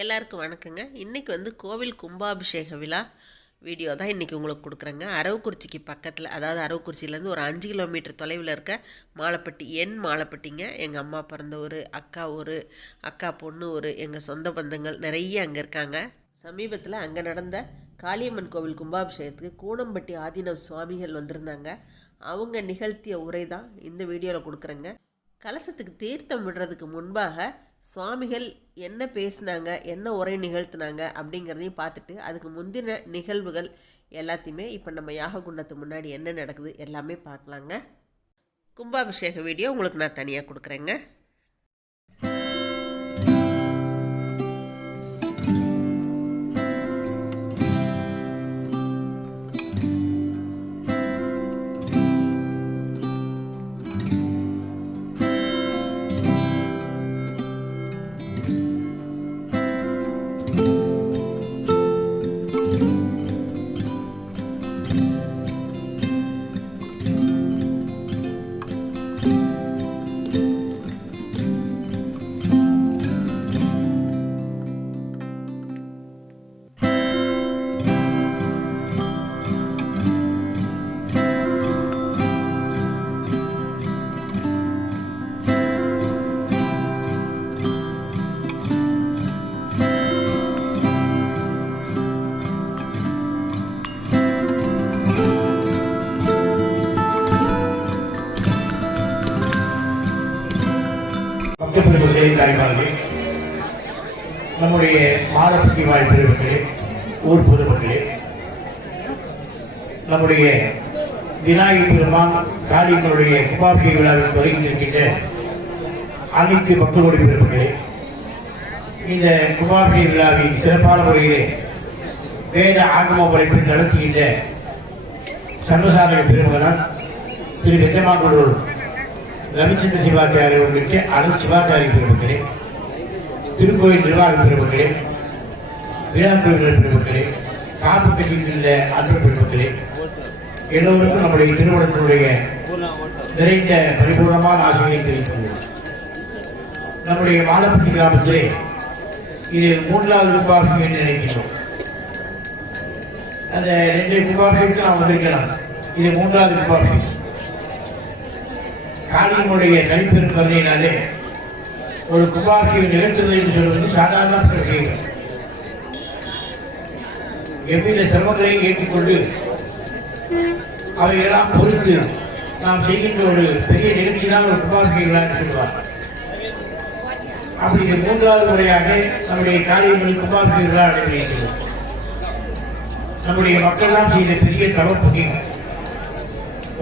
எல்லாருக்கும் வணக்கங்க. இன்றைக்கி வந்து கோவில் கும்பாபிஷேக விழா வீடியோ தான் இன்றைக்கி உங்களுக்கு கொடுக்குறேங்க. அரவக்குறிச்சிக்கு பக்கத்தில் அதாவது அரவக்குறிச்சியிலேருந்து ஒரு அஞ்சு கிலோமீட்டர் தொலைவில் இருக்க மாலைப்பட்டி என் மாலப்பட்டிங்க. எங்கள் அம்மா பிறந்த ஒரு அக்கா ஒரு அக்கா பொண்ணு ஒரு எங்கள் சொந்த பந்தங்கள் நிறைய அங்கே இருக்காங்க. சமீபத்தில் அங்கே நடந்த காளியம்மன் கோவில் கும்பாபிஷேகத்துக்கு கூனம்பட்டி ஆதீனம் சுவாமிகள் வந்திருந்தாங்க. அவங்க நிகழ்த்திய உரை தான் இந்த வீடியோவில் கொடுக்குறேங்க. கலசத்துக்கு தீர்த்தம் விடுறதுக்கு முன்பாக சுவாமிகள் என்ன பேசினாங்க என்ன உரை நிகழ்த்தினாங்க அப்படிங்கிறதையும் பார்த்துட்டு அதுக்கு முந்தின நிகழ்வுகள் எல்லாத்தையுமே இப்போ நம்ம யாக குண்டத்து முன்னாடி என்ன நடக்குது எல்லாமே பார்க்கலாங்க. கும்பாபிஷேக வீடியோ உங்களுக்கு நான் தனியாக கொடுக்குறேங்க. பக்கப்படுவதே தாய்மார்களே நம்முடைய மாதப்பட்டி வாழ் பெருமக்களே ஊர் பொதுமக்களே நம்முடைய விநாயகர் பெருமான் காளியம்மனுடைய குபாபிகை விழாவில் வருகின்றிருக்கின்ற அனைத்து பக்தர்களுடைய பெருமக்களே இந்த குபாபிகை விழாவின் சிறப்பான முறையிலே வேத ஆகம முறைப்படி நடத்துகின்ற சர்வசாரண பெருமகனான் திரு வெங்கமாங்குளூர் ரவிச்சந்திர சிவாச்சாரிய அவர்களுக்கு அனைத்து சிவாச்சாரிய பெருமக்களே திருக்கோயில் நிர்வாக பெருமக்களே வீராங்கோயில் பெருமக்களே காப்பு கட்டியுள்ள அன்பு பெருமக்களே எல்லோருக்கும் நம்முடைய திருமணத்தினுடைய நிறைந்த பரிபூர்ணமான ஆசையை தெரிவித்துள்ளோம். நம்முடைய மாலப்பட்டி கிராமத்திலே இது மூன்றாவது கும்பாபிஷேகம் என்று நினைக்கிறோம் அந்த ரெண்டு கும்பாபிஷேகத்துக்கு நாம் வந்திருக்கலாம். இது மூன்றாவது கும்பாபிஷேகம். காளியனுடைய கழிப்பெரும் ஒரு கும்பாபிஷேகம் நிகழ்த்துவது என்று சொல்வது சாதாரண பிரச்சனை எவ்வித சிரமங்களையும் ஏற்றுக்கொண்டு அவையெல்லாம் பொறுத்து நாம் செய்கின்ற ஒரு பெரிய நிகழ்ச்சி தான் ஒரு கும்பாபிஷேகம் சொல்வார். அப்படி இந்த மூன்றாவது முறையாக நம்முடைய காளியம்மன் கும்பாபிஷேக விழா நடைபெறுகிறது. நம்முடைய மக்கள்லாம் செய்த பெரிய தவ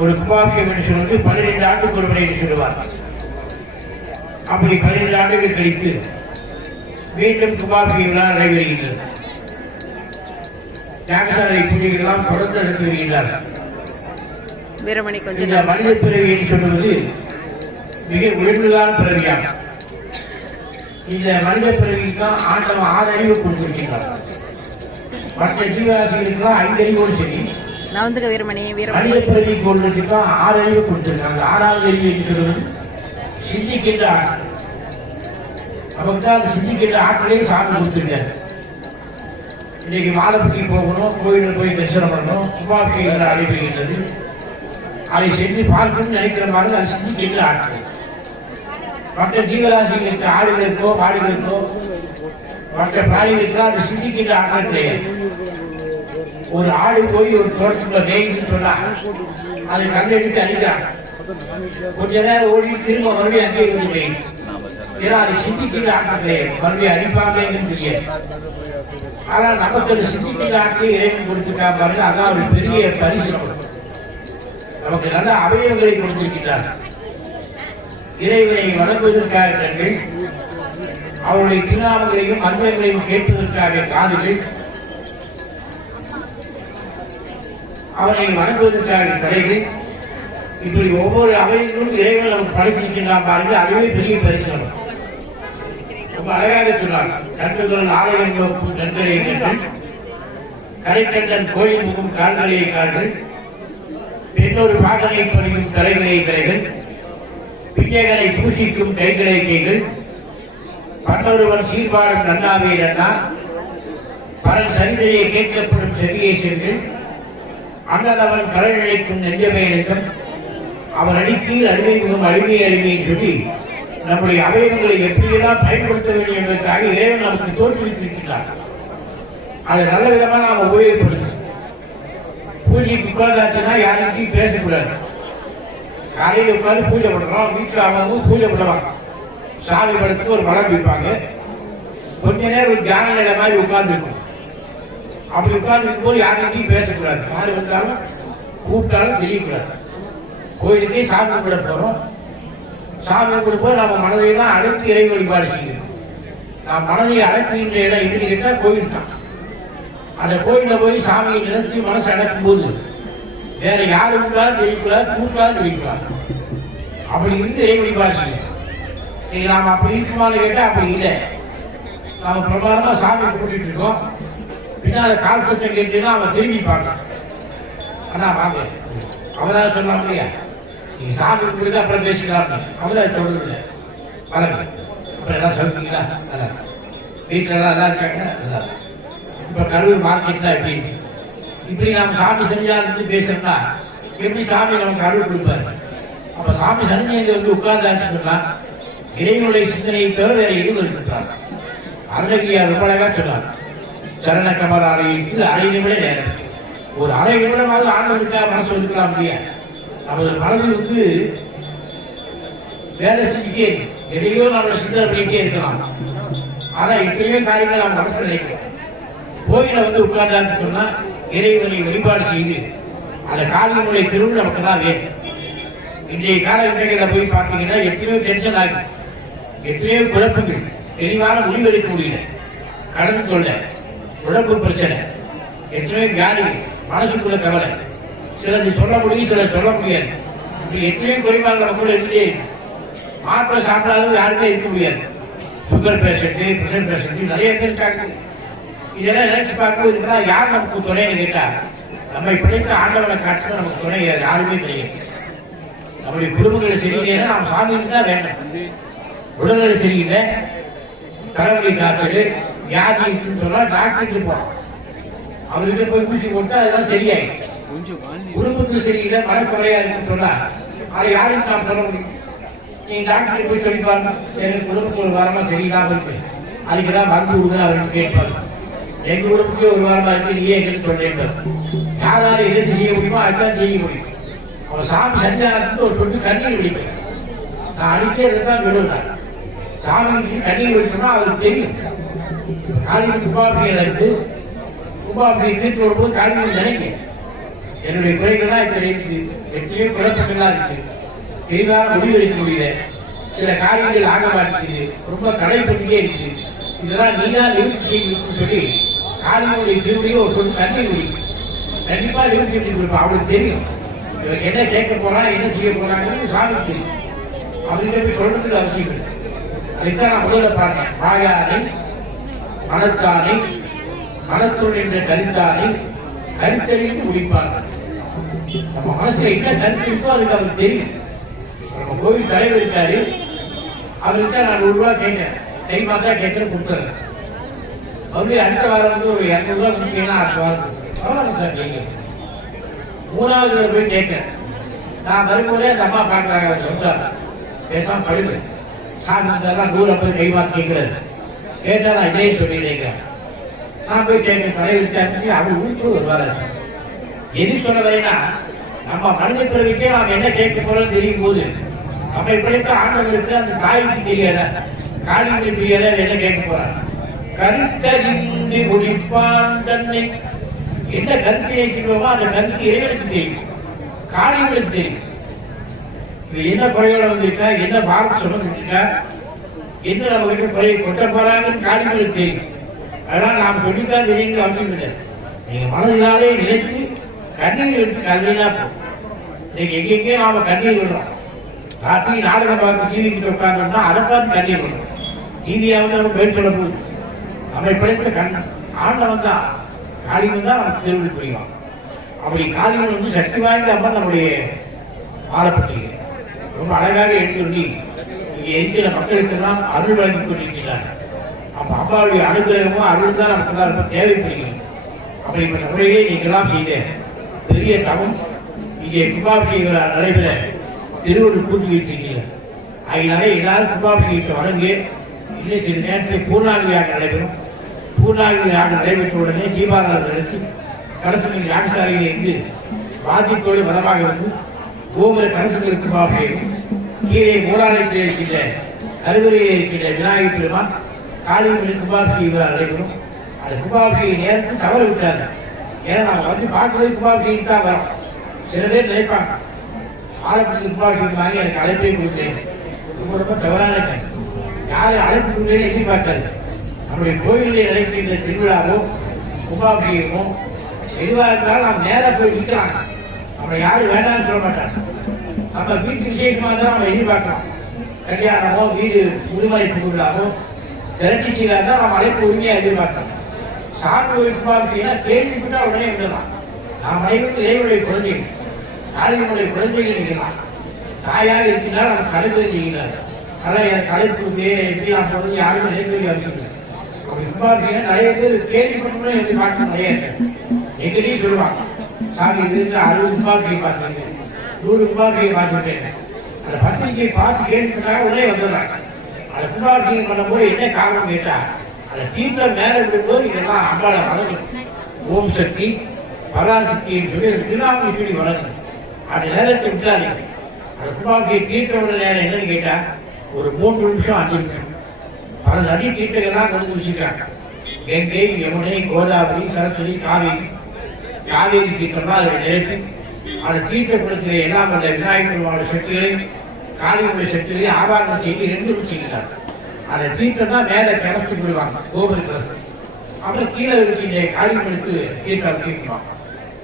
ஒரு கும்பாபிஷேகம் என்று சொல்வது பன்னிரெண்டு ஆண்டுக்கு ஒரு முறை சொல்லுவார் அப்படி பன்னிரெண்டு ஆண்டுகள் கழித்து மீண்டும் கும்பாபிஷேக விழா நடைபெறுகிறது. தியாகசாலை பூஜைகள் எல்லாம் தொடர்ந்து நடத்தி கொஞ்சம் இந்த மனித பிறவி என்று சொல்வது மிக உயர்ந்ததான பிறவியாகும். இந்த மனித பிறவிக்கு தான் ஆண்டவன் ஆறு அறிவு கொடுத்திருக்கிறார். மற்ற ஜீவராசிகளுக்கெல்லாம் ஐந்து அறிவோடு சரி. நான் வீரமணி வீரமணி. மனித பிறவி கொள்வதற்கு தான் ஆறு அறிவு கொடுத்துருக்காங்க. ஆறாவது அறிவு இருக்கிறது சொல்வது சிந்திக்கின்ற ஆற்றல் நமக்கு தான் அந்த சிந்திக்கின்ற ஆற்றலே சாமி கொடுத்திருக்காரு இன்னைக்கு மாதப்பட்டி போகணும் கோயிலில் போய் தரிசனம் பண்ணணும். கும்பாபிஷேகம் நடைபெறுகின்றது அதை செஞ்சு பார்க்கணும்னு நினைக்கிற மாதிரி அது சிந்திக்கின்ற ஆற்றல் மற்ற ஜீவராசிகளுக்கு ஆடுகளுக்கோ மாடுகளுக்கோ மற்ற பிராணிகளுக்கோ அது சிந்திக்கின்ற ஆற்றல் கிடையாது. ஒரு ஆடு போய் ஒரு தோட்டத்துல மேய்க்குன்னு சொன்னா அது கண்டெடுத்து அழிக்கிறாங்க கொஞ்ச நேரம் ஓடி திரும்ப மறுபடியும் அங்கே இருந்து ஏன்னா அது சிந்திக்கிற ஆற்றல் மறுபடியும் அழிப்பாங்கன்னு தெரியாது ஆனா நமக்கு அது சிந்திக்கின்ற ஆற்றலை இறைவன் கொடுத்துட்டா பாருங்க அதான் ஒரு பெரிய பரிசு. நமக்கு. நமக்கு நல்ல அவயவங்களை கொடுத்திருக்கிறார். இறைவனை வணங்குவதற்காக கண்கள் அவருடைய திருநாமங்களையும் மந்திரங்களையும் கேட்பதற்காக காதுகள் அவனை வணங்குவதற்காக தலைகள் இப்படி ஒவ்வொரு அவையிலும் இறைவன் நமக்கு படைத்திருக்கின்றான் பாருங்க அதுவே பெரிய பரிசு ரொம்ப அழகாக சொன்னார் கட்டுகள் ஆலயங்களுக்கும் நோக்கும் கண்களை கண்டு கரைக்கண்டன் கோயில் முகம் கால்களையை கால்கள் பெண்ணொரு பாடலை பணியும் தலைவனை தலைகள் பிள்ளைகளை பூசிக்கும் கைகளை கைகள் பன்னொருவன் சீர்பாடும் நன்னாவே அண்ணா பல சரிதையை கேட்கப்படும் செவியை சென்று அண்ணனவன் கரல் நிலைக்கும் நெஞ்சமே நெஞ்சம் அவன் அடிக்கீழ் அருமை மிகவும் அருமை அருமை சொல்லி நம்முடைய அவயவங்களை எப்படியெல்லாம் பயன்படுத்த வேண்டும் என்பதற்காக இறைவன் நமக்கு தோற்றுவித்திருக்கிறார் அதை நல்ல விதமாக நாம் உபயோகப்படுத்தணும். பூஜைக்கு உட்கார்ந்தாச்சுன்னா யாருக்கும் பேசக்கூடாது. காலையில் உட்காந்து பூஜை பண்ணுறோம் வீட்டில் அவங்க பூஜை பண்ணுவாங்க சாமி படத்துக்கு ஒரு மரம் வைப்பாங்க. கொஞ்ச நேரம் ஒரு தியான நிலை மாதிரி உட்கார்ந்துருக்கும் அப்படி உட்கார்ந்து போது யாருக்கும் பேசக்கூடாது. யாரு வந்தாலும் கூப்பிட்டாலும் தெரியக்கூடாது. கோயிலுக்கே சாமி கூட போகிறோம் சாமி கும்பிடும்போது நம்ம மனதையெல்லாம் அழைத்து இறை வழிபாடு செய்யணும். நான் மனதை அழைக்கின்ற இடம் எது கேட்டால் கோயில் தான். அந்த கோயிலில் போய் சாமியை நினைச்சு மனசு அடைக்கும் போது வேற யாரு இருந்தாலும் தெரியக்கூடாது கூட்டாலும் தெரியக்கூடாது. அப்படி இருந்து இறை வழிபாடு செய்யணும். நீங்கள் நாம் அப்படி இருக்குமான்னு கேட்டால் அப்படி இல்லை. நாம் பிரபலமாக சாமி கூட்டிகிட்டு இருக்கோம். பின்னால கால் சத்தம் கேட்டீங்கன்னா அவன் திரும்பி பார்க்கலாம் அண்ணா வாங்க. அவதான் சொன்னான் இல்லையா நீங்க சாமி கும்பிட்டு அப்புறம் பேசிக்கலாம் அவதான் சொல்றது இல்லை வரங்க அப்புறம் எல்லாம் சொல்றீங்களா? அதான். வீட்டில் எல்லாம் நல்லா இருக்காங்க? அதான். இப்போ கரூர் மார்க்கெட்ல எப்படி இப்படி. நாம் சாமி சன்னிதானத்து பேசுறோம்னா எப்படி சாமி நமக்கு அருள் கொடுப்பாரு? அப்போ சாமி சன்னிதானத்தில் வந்து உட்கார்ந்தான்னு சொன்னா இறைவனுடைய சிந்தனையை தவிர வேற எதுவும் இருக்கிறார் அருணகிரியா ரொம்ப அழகாக சொன்னார். சரண கமர இது அரை நிமிட நேரம். ஒரு அரை நிமிடமாவது விட்டா மனசு ஒதுக்கலாம் இல்லையா? நமது மனது வந்து வேலை செஞ்சுட்டே எதையோ நம்ம சிந்தனை பண்ணிட்டே இருக்கலாம். ஆனா எத்தனையோ காரியங்களை நாம் மனசு நினைக்கிறோம் கோயில வந்து உட்கார்ந்தான்னு சொன்னா இறைவனை வழிபாடு செய்து அந்த காரியமுறை திருவிழா நமக்கு தான் வேணும். இன்றைய காலகட்டங்களில போய் பார்த்தீங்கன்னா எத்தனையோ டென்ஷன் ஆகுது. எத்தனையோ குழப்பங்கள். தெளிவான முடிவெடுக்க முடியல. கடன் தொல்லை. உடம்பு பிரச்சனை. எத்தனையோ வியாதி மனசுக்குள்ள கவலை. சிலது சொல்ல முடியும் சில சொல்ல முடியாது. இப்படி எத்தனையோ குறைபாடு நம்ம கூட இருந்தே மாத்திரை சாப்பிடாத யாருமே இருக்க முடியாது. சுகர் பேஷண்ட்டு பிரஷர் பேஷண்ட்டு நிறைய பேர் இருக்காங்க. இதெல்லாம் நினைச்சு பார்க்கும்போது இருந்தால் யார் நமக்கு துணைன்னு கேட்டால் நம்மை பிடித்த ஆண்டவனை காட்டுறது நமக்கு துணை யாருமே கிடையாது. நம்முடைய குடும்பங்களை சரியில்லைன்னா நாம் சாமி தான் வேண்டாம் உடல்நிலை சரியில்லை தலைவலி காத்துட்டு வியாதி இருக்குன்னு சொன்னா டாக்டருக்கு போறோம் அவர்கிட்ட போய் ஊசி போட்டா அதெல்லாம் சரியாயிடும். குடும்பத்துக்கு சரியில்லை மனக்குறையா இருக்குன்னு சொன்னா அதை யாருக்கு நான் சொல்ல முடியும். நீங்க டாக்டர் போய் சொல்லி பாருங்க எனக்கு குடும்பத்துக்கு ஒரு வாரமா சரியில்லாம இருக்கு அதுக்கு தான் மருந்து கொடுங்க அவருக்கு கேட்பாரு. எங்க குடும்பத்துக்கு ஒரு வாரமா இருக்கு நீ எங்களுக்கு சொல்றேன் யாரால எதை செய்ய முடியுமோ அதுதான் செய்ய முடியும். அவன் சாமி சன்னிதானத்துக்கு ஒரு சொட்டு கண்ணீர் குடிப்பேன் நான் அடிக்கே தான் விடுவேன் சாமிக்கு கண்ணீர் வச்சோம்னா அவருக்கு தெரியும். காலையில் துப்பாக்கியை இருந்து துப்பாக்கியை தீர்த்து வரும்போது காலையில் நினைக்கிறேன் என்னுடைய குறைகளாக இப்ப இருக்கு. எத்தனையோ குழப்பங்களாக இருக்கு. தெளிவாக முடிவெடுக்க முடியல. சில காரியங்கள் ஆக மாட்டேங்குது. ரொம்ப கடைப்பட்டுட்டே இருக்கு. இதெல்லாம் நீதான் நிறுத்தி செய்யணும்னு சொல்லி காரியங்களுடைய திருவிழியும் ஒரு சொல்லி தண்ணி குடிக்கும் கண்டிப்பாக நிறுத்தி செஞ்சு கொடுப்போம் அவங்களுக்கு தெரியும். இவங்க என்ன கேட்க போறான் என்ன செய்ய போறாங்கன்னு சாமி தெரியும். அவர்கிட்ட போய் சொல்றதுக்கு அவசியம் இல்லை. அதுதான் நான் முதல்ல பார்த்தேன். வாயானை மனத்தானை மனத்துள் என்ற கருத்தானை கருத்தறிந்து முடிப்பார்கள். நம்ம மனசுல என்ன கருத்து இருக்கோ அதுக்கு அவருக்கு தெரியும். நம்ம கோவில் தலைவர் இருக்காரு. அவர்கிட்ட நான் நூறு ரூபா கேட்டேன். கை பார்த்தா கேட்கறேன் கொடுத்துறேன். மறுபடியும் அடுத்த வாரம் வந்து ஒரு இரநூறுவா கொடுத்தீங்கன்னா அடுத்த வாரம் பரவாயில்ல சார் கேட்க மூணாவது போய் கேட்கிறேன் நான் வரும்போதே அந்த அம்மா பார்க்குறாங்க சொன்னார் பேசாமல் பழுது சார் நான் நூறு அப்போ கை பார்த்து கேட்கிறாரு. கேட்டா நான் இதே சொல்லி நான் போய் கேட்க தலைவர் அவர் வீட்டுக்கு வருவார். வாரம் எது சொல்ல நம்ம மனித பிறவிக்கே நாம் என்ன கேட்க போறோம் தெரியும் போது நம்ம இப்படித்த ஆண்டவருக்கு அந்த தாய்க்கு தெரியல காலிக்கு தெரியல என்ன கேட்க போறான் கருத்தறிந்து முடிப்பான் தன்னை. என்ன கருத்து கேட்கிறோமோ அந்த கருத்து இறைவனுக்கு தெரியும் காளிகளுக்கு தெரியும். இது என்ன குறையோட வந்திருக்கா? என்ன பாரம் சொல்ல வந்திருக்கா என்ன நம்ம கிட்ட குறையை கொட்ட போறாங்கன்னு காளிகளுக்கு தெரியும் அதனால் நாம் சொல்லித்தான் தெரியுங்க அவசியம் இல்லை. நீங்க மனதினாலே நினைத்து கண்ணீர் எடுத்து கல்வினா போதும். நீங்க எங்கெங்கே நாம கண்ணீர் விடுறோம். ராத்திரி நாடகம் பார்த்து டிவி கிட்ட உட்கார்ந்தோம்னா அதை பார்த்து கண்ணீர் விடுறோம். டிவியாவது நம்ம பேர் சொல்ல போகுது நம்மை படைத்த கண்ணன் ஆண்டவன் தான். காளிமன் தான் அவனுக்கு திருவிழி புரியும் அப்படி காளிமன் வந்து சக்தி வாய்ந்த அம்மன் நம்முடைய ஆளப்பட்டீங்க ரொம்ப அழகாக எடுத்து இங்கே இருக்கிற மக்களுக்கெல்லாம் அருள் வழங்கி கொண்டிருக்கிறார். அப்போ அப்பாவுடைய அனுகிரகமும் அருள் தான் நமக்கு தான் ரொம்ப தேவைப்படுகிறது அப்படிப்பட்ட முறையை நீங்களாம் செய்த பெரிய தவம் இங்கே கும்பாபிஷேக நடைபெற திருவள்ளூர் கூட்டி வைத்திருக்கிறீர்கள் அதனாலே எல்லாரும் கும்பாபிஷேகத்தை வழங்கி இன்னும் சில நேரத்தில் பூர்ணாதியாக நடைபெறும். பூர்ணாதியாக நடைபெற்ற உடனே தீபாராதனை நடத்தி கலசங்கள் யாகசாலையில் இருந்து வாதிப்போடு வளமாக வந்து கோபுர கலசங்கள் கும்பாபிஷேகம் கீழே மூலாலயத்தில் இருக்கின்ற கருவறையில் இருக்கின்ற விநாயகர் பெருமான் காளியம்மன் கும்பாபிஷேகம் நடைபெறும் அந்த கும்பாபிஷேக நேரத்தில் தவற விட்டாங்க. ஏன்னா நாங்கள் வந்து பார்க்குறது கும்பாபிஷேகம் தான் வரோம். சில பேர் நினைப்பாங்க ஆலப்பட்டி கும்பாபிஷேகம் வாங்கி எனக்கு அழைப்பே கொடுத்தேன் ரொம்ப ரொம்ப தவறான கண் யார் அழைப்பு கொடுத்தேன்னு எதிர்பார்க்காது. நம்முடைய கோயிலில் நடக்கின்ற திருவிழாவோ கும்பாபிஷேகமோ எதுவாக இருந்தாலும் நாம் நேராக போய் நிற்கிறாங்க நம்மளை யாரும் வேண்டாம்னு சொல்ல மாட்டாங்க. நம்ம வீட்டு விஷயமா இருந்தால் நம்ம எதிர்பார்க்கலாம். கல்யாணமோ வீடு முதுமலை திருவிழாவோ திரட்டிசீலாக இருந்தால் நம்ம அனைத்து உரிமையாக எதிர்பார்க்கலாம். சாமி கோயில் கும்பாபிஷேகம்னா கேள்விப்பட்டா உடனே வந்துடலாம். நாம் அனைவரும் இறைவனுடைய குழந்தைகள். தாயினுடைய குழந்தைகள் இருக்கலாம் தாயாக இருக்கிறார் நம்ம கலைப்பதை செய்கிறார். கலை எனக்கு எப்படி நான் சொல்றது யாருமே நேர்வழி அறிவிக்கல அப்படி கும்பாபிஷேகம் நிறைய பேர் கேள்விப்பட்டோம்னு எப்படி பார்க்கணும் நிறைய இருக்கு. எங்களையும் சொல்லுவாங்க. சாமி இருந்து அறுபது கும்பாபிஷேகம் பார்த்துருக்கேன் நூறு கும்பாபிஷேகம் பார்த்துட்டேன் அந்த பத்திரிகையை பார்த்து கேட்டுக்கிட்டாங்க உடனே வந்துடுறாங்க அந்த கும்பாபிஷேகம் பண்ணும்போது என்ன காரணம் கேட்டா அந்த தீர்த்தம் மேலே விடும்போது இதெல்லாம் அம்பாளை வளர்ந்து ஓம் சக்தி பராசக்தின்னு சொல்லி ஒரு சொல்லி வளர்ந்து அந்த நேரத்தை விட்டாதீங்க அந்த கும்பாபிஷேகம் தீர்த்தோட நேரம் என்னன்னு கேட்டா ஒரு மூன்று நிமிஷம் அஞ்சு நிமிஷம். பல நதி தீர்த்தங்கள்லாம் கொண்டு வச்சுக்கிறாங்க கங்கை யமுனை கோதாவரி சரஸ்வதி காவேரி. காவேரி தீர்த்தம்லாம் அதில் நிறைத்து அந்த தீர்த்தப்படுத்தின எல்லாம் அந்த விநாயகர் பெருமாளோட சக்திகளையும் காளியுடைய சக்திகளையும் ஆவாரணம் செய்து ரெண்டு வச்சுக்கிறார் அந்த தீர்த்தம் தான் மேலே கிடச்சி விடுவாங்க கோபுர அப்புறம் கீழே இருக்கின்ற காளியம்மனுக்கு தீர்த்தம் தீர்க்குவாங்க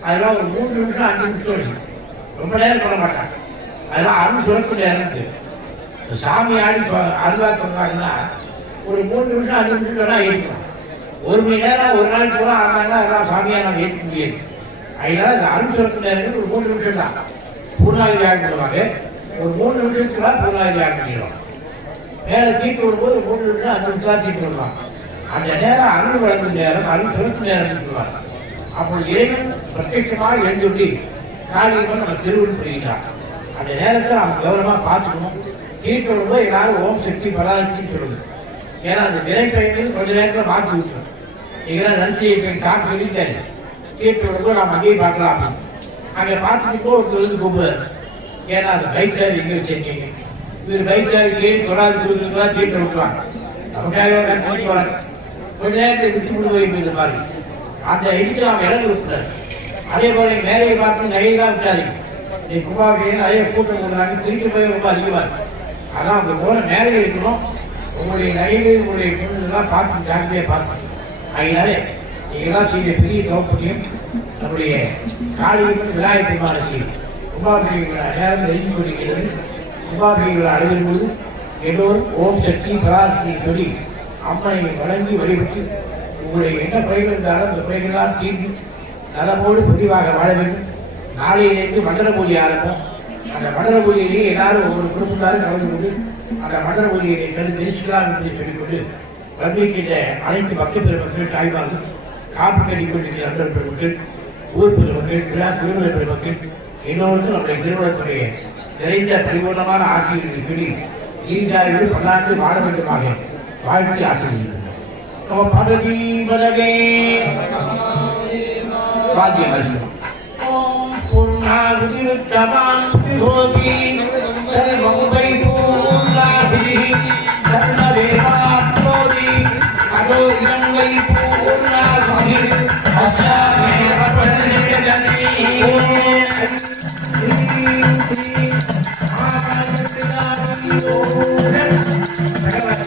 அதெல்லாம் ஒரு மூன்று நிமிஷம் அஞ்சு நிமிஷம் இருக்கு. ரொம்ப நேரம் பண்ண மாட்டாங்க. அதெல்லாம் அருள் சுரப்பு நேரம் சாமி ஆடி சொ- அருளா சொல்றாங்கன்னா ஒரு மூணு நிமிஷம் அஞ்சு நிமிஷம் வேணா இருக்கணும் ஒரு மணி நேரம் ஒரு நாள் கூட ஆனாங்கன்னா அதெல்லாம் சாமியா நம்ம ஏற்க முடியாது. அதனால இந்த அருள் ஒரு மூணு நிமிஷம் தான். பூர்ணாதி யாகம் சொல்லுவாங்க. ஒரு மூணு நிமிஷத்துக்கு தான் பூர்ணாதி யாகம் பண்ணிடுவாங்க மேலே தீட்டு விடும்போது மூணு நிமிஷம் அஞ்சு நிமிஷம் தான் தீட்டு விடுவாங்க. அந்த நேரம் அருள் வழங்கும் நேரம் அருள் சிறப்பு நேரம் சொல்லுவாங்க. அப்போ இறைவன் பிரத்யட்சமாக எழுந்துள்ளி காரியமாக நம்ம திருவுள் புரிகிறார் அந்த நேரத்தில் நம்ம கௌரவமாக பார்த்துக்கணும். தீட்டு விடும்போது எல்லாரும் ஓம் சக்தி பராசக்தின்னு சொல்லணும் ஏன்னா அந்த விரை பயணிகள் கொஞ்ச நேரத்தில் மாற்றி விட்டுரும். இதெல்லாம் நன்றியை போய் சாப்பிட்டு சொல்லிட்டாரு. தீட்டு விடும்போது நம்ம அங்கேயும் பார்க்கலாம். அங்கே பார்த்துட்டு ஒருத்தர் வந்து கூப்பிடுவார் ஏன்னா அந்த பைக் சார் எங்கே வச்சிருக்கீங்க? இவர் பைக் சாருக்கு தொள்ளாயிரத்தி கொடுக்குறதுக்கு தான் விட்டுவாங்க விட்டுருவாங்க நமக்காக கொஞ்ச நேரத்தை விட்டு கொண்டு போய் போயிரு பாருங்க அந்த இதுக்கு நாம் இறந்து விட்டார் அதே போல மேலே பார்த்து நகையெல்லாம் விட்டாரு. நீ கும்பாபிஷேகம் நிறைய கூட்டம் கொடுக்குறாங்க திருப்பி போய் ரொம்ப அதிகமாக அதான் உங்க போல மேலே இருக்கணும். உங்களுடைய நகைகள் உங்களுடைய பொருள்லாம் பார்த்து ஜாக்கிரதையாக பார்க்கணும் அதனாலே நீங்களாம் செய்த பெரிய தோப்படியும் நம்முடைய காளியம்மன் விநாயகர் பெருமானுக்கு கும்பாபிஷேகங்கள் நேரம் எழுதி கொண்டிருக்கிறது. கும்பாபிஷேகங்கள் அடையும் போது எல்லோரும் ஓம் சக்தி பராசக்தி சொல்லி அம்மனை வணங்கி வழிபட்டு உங்களுடைய என்ன குறைகள் இருந்தாலும் அந்த குறைகள்லாம் தீர்ந்து நலமோடு புதிவாக வாழ வேண்டும். நாளையிலிருந்து மண்டல பூஜை ஆரம்பம். அந்த மண்டல பூஜையிலே எல்லாரும் ஒவ்வொரு குடும்பத்தாரும் கலந்து கொண்டு அந்த மண்டல பூஜையை கண்டு தெரிவிக்கலாம் என்று சொல்லிக்கொண்டு வந்திருக்கின்ற அனைத்து பக்த பெருமக்கள் தாய்மார்கள் காப்பு கட்டி கொண்டிருக்கிற பெருமக்கள் ஊர் பெருமக்கள் விழா திருமண பெருமக்கள் எல்லோருக்கும் நம்முடைய திருமணத்துடைய நிறைந்த பரிபூர்ணமான ஆசிரியர்களை சொல்லி ஈர்காரிகள் பல்லாண்டு வாழ வேண்டுமாக வாழ்த்தி ஆசிரியர்கள். நம்ம பதவி பதவே வாத்தியம் அறிஞர் ஓம் ஓம்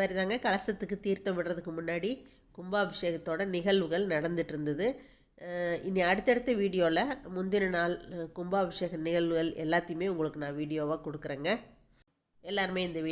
மாதிரி தாங்க கலசத்துக்கு தீர்த்தம் விடுறதுக்கு முன்னாடி கும்பாபிஷேகத்தோட நிகழ்வுகள் நடந்துட்டு இருந்தது இனி அடுத்தடுத்த வீடியோவில் முந்தின நாள் கும்பாபிஷேக நிகழ்வுகள் எல்லாத்தையுமே உங்களுக்கு நான் வீடியோவாக கொடுக்குறேங்க. எல்லாருமே இந்த வீடியோ